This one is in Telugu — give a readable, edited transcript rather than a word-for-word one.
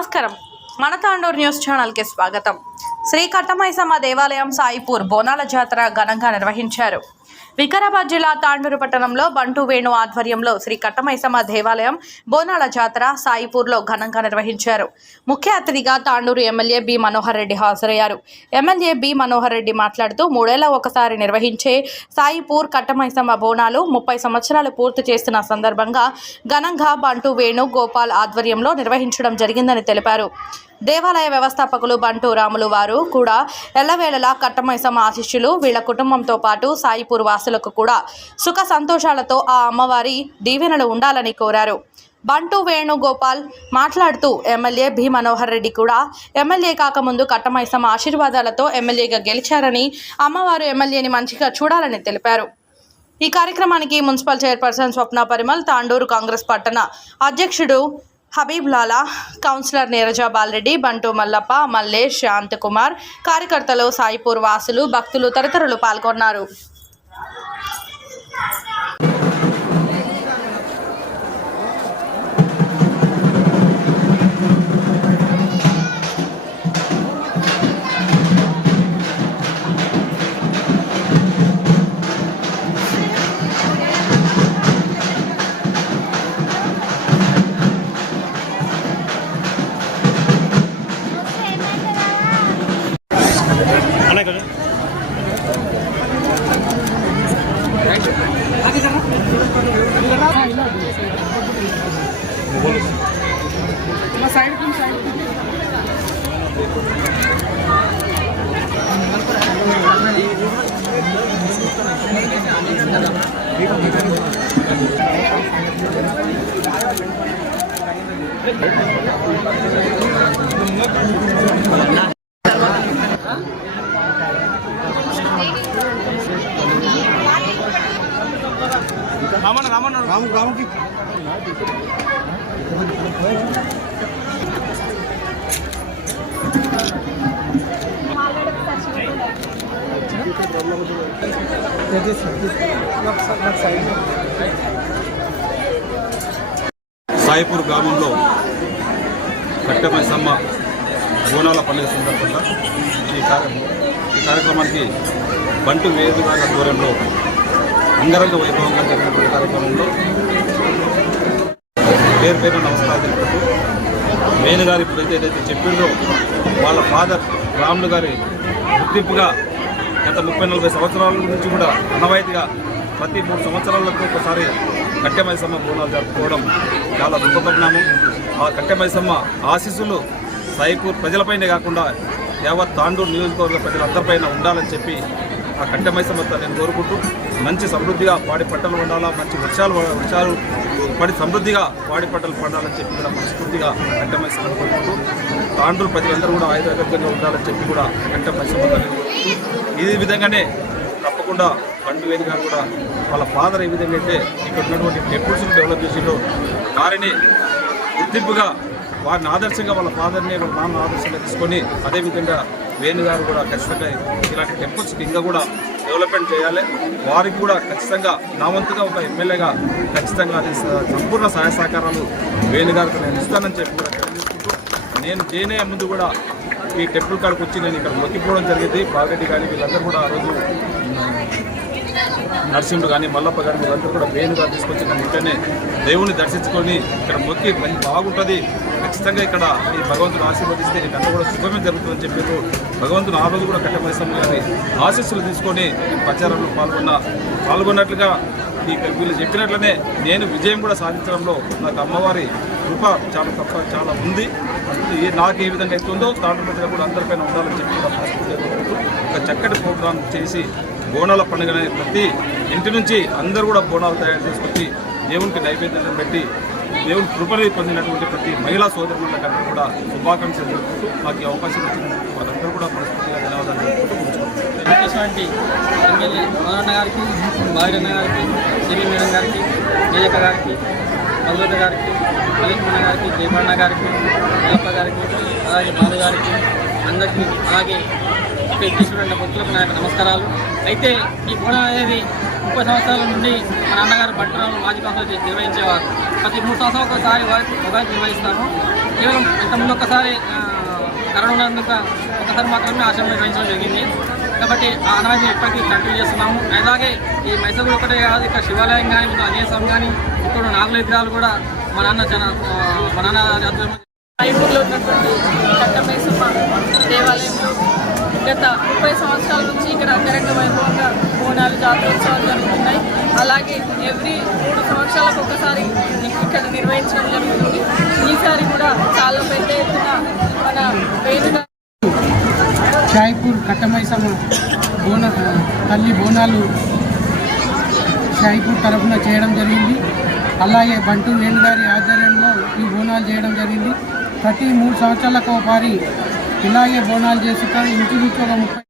నమస్కారం. మన తాండూరు న్యూస్ ఛానల్కి స్వాగతం. శ్రీ కట్టమైసమ్మ దేవాలయం సాయిపూర్ బోనాల జాతర ఘనంగా నిర్వహించారు. వికారాబాద్ జిల్లా తాండూరు పట్టణంలో బంటు వేణు ఆధ్వర్యంలో శ్రీ కట్టమైసమ్మ దేవాలయం బోనాల జాతర సాయిపూర్లో ఘనంగా నిర్వహించారు. ముఖ్య అతిథిగా తాండూరు ఎమ్మెల్యే బి మనోహర్ రెడ్డి హాజరయ్యారు. ఎమ్మెల్యే బి మనోహర్ రెడ్డి మాట్లాడుతూ 3 ఏళ్ల ఒకసారి నిర్వహించే సాయిపూర్ కట్టమైసమ్మ బోనాలు 30 సంవత్సరాలు పూర్తి చేస్తున్న సందర్భంగా ఘనంగా బంటు వేణు గోపాల్ ఆధ్వర్యంలో నిర్వహించడం జరిగిందని తెలిపారు. దేవాలయ వ్యవస్థాపకులు బంటు రాములు వారు కూడా ఎల్లవేళలా కట్టమైసమ్మ ఆశీస్సులు వీళ్ల కుటుంబంతో పాటు సాయిపూర్ వాసులకు కూడా సుఖ సంతోషాలతో ఆ అమ్మవారి దీవెనలు ఉండాలని కోరారు. బంటు వేణుగోపాల్ మాట్లాడుతూ ఎమ్మెల్యే బి మనోహర్ రెడ్డి కూడా ఎమ్మెల్యే కాకముందు కట్టమైసమ్మ ఆశీర్వాదాలతో ఎమ్మెల్యేగా గెలిచారని, అమ్మవారు ఎమ్మెల్యేని మంచిగా చూడాలని తెలిపారు. ఈ కార్యక్రమానికి మున్సిపల్ చైర్పర్సన్ స్వప్న పరిమల్, తాండూరు కాంగ్రెస్ పట్టణ అధ్యక్షుడు హబీబ్ లాలా, కౌన్సిలర్ నీరజా బాలరెడ్డి, బంటు మల్లప్ప, మల్లేష్, శాంతకుమార్, కార్యకర్తలు, సాయిపూర్ వాసులు, భక్తులు తదితరులు పాల్గొన్నారు. రాము సాయిపూర్ గ్రామంలో కట్టమైసమ్మ బోనాల పండుగ సందర్భంగా ఈ కార్యక్రమానికి బంటు వేణు గారి ఆధ్వర్యంలో అంగరంగ వైభవంగా జరిగినటువంటి కార్యక్రమంలో పేరు నమస్కారాలు తెలుపుతూ వేణు గారు ఇప్పుడైతే ఏదైతే చెప్పిందో వాళ్ళ ఫాదర్ రాములు గారి గుర్తింపుగా గత 30-40 సంవత్సరాల నుంచి కూడా అనవాయితీగా ప్రతి 3 సంవత్సరాలకు ఒకసారి కట్టమైసమ్మ బోనాలు జరుపుకోవడం చాలా దుఃఖపరిణామం. ఆ కట్టమైసమ్మ ఆశీస్సులు సాయిపూర్ ప్రజలపైనే కాకుండా యావత్ తాండూరు నియోజకవర్గ ప్రజలందరిపైన ఉండాలని చెప్పి ఆ కట్టమైసమ్మ నేను కోరుకుంటూ మంచి సమృద్ధిగా పాడి పంటలు పండాలా, మంచి వర్షాలు పడి సమృద్ధిగా పాడి పంటలు పండాలని చెప్పి కూడా మనస్ఫూర్తిగా కట్టమైసమ్మను కోరుకుంటూ తాండూరు ప్రజలందరూ కూడా ఆయుర్వేదంగా ఉండాలని చెప్పి కూడా కట్టమైసమ్మ కోరుకుంటూ ఈ విధంగానే తప్పకుండా బంటు వేణు గారు కూడా వాళ్ళ ఫాదర్ ఏ విధంగా అయితే ఇక్కడ ఉన్నటువంటి టెంపుల్స్ని డెవలప్ చేసిందో వారిని గుర్తింపుగా వారిని ఆదర్శంగా వాళ్ళ ఫాదర్ని వాళ్ళ నాన్న ఆదర్శంగా తీసుకొని అదేవిధంగా వేణు గారు కూడా ఖచ్చితంగా ఇలాంటి టెంపుల్స్కి ఇంకా కూడా డెవలప్మెంట్ చేయాలి. వారికి కూడా ఖచ్చితంగా నా వంతుగా ఒక ఎమ్మెల్యేగా ఖచ్చితంగా అది సంపూర్ణ సహాయ సహకారాలు వేణు గారికి నేను ఇస్తానని చెప్పి కూడా తెలియజేసుకుంటూ నేను చేనే ముందు కూడా ఈ టెంపుల్ కాడికి వచ్చి నేను ఇక్కడ మొక్కిపోవడం జరిగింది. బాగరెడ్డి కానీ వీళ్ళందరూ కూడా ఆ రోజు నరసింహుడు కానీ మల్లప్ప కానీ వీళ్ళందరూ కూడా వేణు గారు తీసుకొచ్చి నేను ఇక్కడనే దేవుని దర్శించుకొని ఇక్కడ మొక్కి మంచి బాగుంటుంది, ఖచ్చితంగా ఇక్కడ ఈ భగవంతుడు ఆశీర్వదిస్తే నీకంతా కూడా శుభమే జరుగుతుందని చెప్పారు. భగవంతుడు ఆ రోజు కూడా కట్టమైసమ్మ గారి ఆశీస్సులు తీసుకొని ప్రచారంలో పాల్గొన్నట్లుగా వీళ్ళు చెప్పినట్లనే నేను విజయం కూడా సాధించడంలో నాకు అమ్మవారి కృప చాలా ఉంది. నాకు ఏ విధంగా అవుతుందో తాండూరు ప్రజలు కూడా అందరిపైన ఉండాలని చెప్పి కూడా ఒక చక్కటి ప్రోగ్రాం చేసి బోనాల పండుగనే ప్రతి ఇంటి నుంచి అందరూ కూడా బోనాలు తయారు చేసుకొచ్చి దేవునికి నైవేద్యం పెట్టి దేవుని కృపని పొందినటువంటి ప్రతి మహిళా సోదరులందరూ కూడా శుభాకాంక్షలు జరుపుకుంటూ నాకు ఈ అవకాశం ఇచ్చిన వారందరూ కూడా మనస్ఫూర్తిగా ధన్యవాదాలు జరుపుకుంటూ ఎమ్మెల్యే మోహన్ గారికి, బాలరెడ్డి గారికి, సిరి మేడం గారికి, మేజక్క గారికి, మధురత గారికి, మల్లికమ్మ గారికి, జయమన్న గారికి, మల్లప్ప గారికి, అలాగే బాలు గారికి అందరికీ, అలాగే తీసుకున్న భక్తులకు నా యొక్క నమస్కారాలు. అయితే ఈ బోనం అనేది 30 సంవత్సరాల నుండి మా నాన్నగారు పట్టణంలో మాజీ కౌన్సిలర్ నిర్వహించేవారు. ప్రతి 3 సంవత్సరాలకు ఒకసారి ఉగాది నిర్వహిస్తాము. కేవలం ఇంతకుముందు ఒకసారి కరోనా ఉన్నందుకు ఒకసారి మాత్రమే ఆశ్రమం నిర్వహించడం జరిగింది. కాబట్టి ఆ ఆనవాయితీ ఇప్పటికీ కంటిన్యూ చేస్తున్నాము. అలాగే ఈ మైసూరు ఒకటే కాదు, ఇక్కడ శివాలయం కానీ ఆంజనేయ స్వామి కానీ ఇక్కడ నాగుల విగ్రహాలు కూడా మా నాన్న సాయిపూర్లో ఉన్నటువంటి కట్టమైసమ్మ దేవాలయంలో గత 30 సంవత్సరాల నుంచి ఇక్కడ అంగరంగ వైభవంగా బోనాలు జాతరోత్సవాలు జరుగుతున్నాయి. అలాగే ఎవ్రీ 3 సంవత్సరాలకు ఒకసారి ఇక్కడ నిర్వహించడం జరుగుతుంది. ఈసారి కూడా చాలా పెద్ద ఎత్తున మన వేదిక సాయిపూర్ కట్టమైసమ్మ తల్లి బోనాలు సాయిపూర్ తరఫున చేయడం జరిగింది. అలాగే బంటు వేణు గారి ఆధ్వర్యంలో ఈ బోనాలు చేయడం జరిగింది. ప్రతి 3 సంవత్సరాలకు ఒకసారి ఇలాగే బోనాలు చేస్తుంటారు. ఇంచుమించు ఒక 30